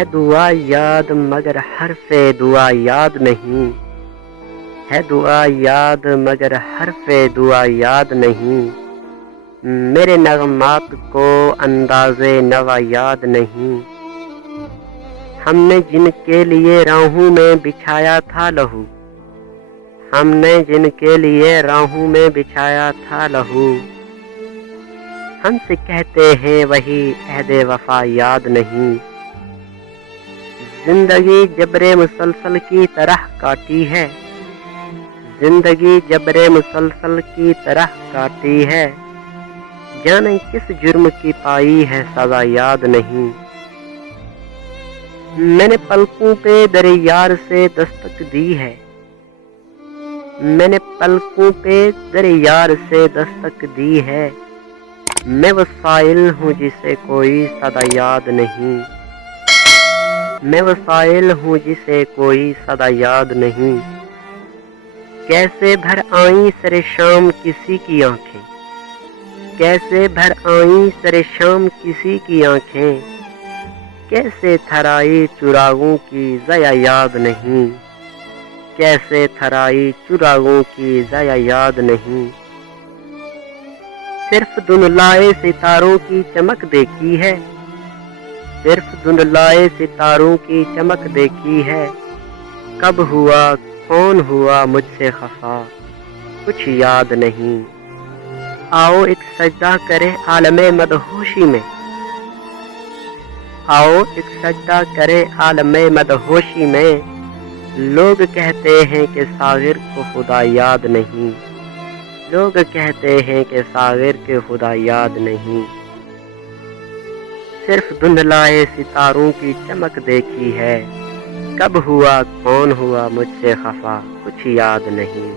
ہے دعا یاد مگر حرف دعا یاد نہیں، ہے دعا یاد مگر حرف دعا یاد نہیں، میرے نغمات کو انداز نوا یاد نہیں، ہم نے جن کے لیے راہوں میں بچھایا تھا لہو، ہم نے جن کے لیے راہوں میں بچھایا تھا لہو، ہم سے کہتے ہیں وہی عہد وفا یاد نہیں، زندگی جبر مسلسل کی طرح کاٹی ہے، زندگی جبر مسلسل کی طرح کاٹی ہے، جانے کس جرم کی پائی ہے سزا یاد نہیں، میں نے پلکوں پہ در یار سے دستک دی ہے، میں نے پلکوں پہ در یار سے دستک دی ہے، میں وہ سائل ہوں جسے کوئی صدا یاد نہیں، میں وہ سائل ہوں جسے کوئی صدا یاد نہیں، کیسے بھر آئیں سر شام کسی کی آنکھیں، کیسے بھر آئیں سر شام کسی کی آنکھیں، کیسے تھرائی چراغوں کی ضیا یاد نہیں، کیسے تھرائی چراغوں کی ضیا یاد نہیں، صرف دھندلائے ستاروں کی چمک دیکھی ہے، صرف دھندلائے ستاروں کی چمک دیکھی ہے، کب ہوا کون ہوا مجھ سے خفا کچھ یاد نہیں، آؤ ایک سجدہ کرے عالم مدہوشی میں، آؤ ایک سجدہ کرے عالم مدہوشی میں، لوگ کہتے ہیں کہ ساغر کو خدا یاد نہیں، لوگ کہتے ہیں کہ ساغر کے خدا یاد نہیں، صرف دھندلائے ستاروں کی چمک دیکھی ہے، کب ہوا کون ہوا مجھ سے خفا کچھ یاد نہیں۔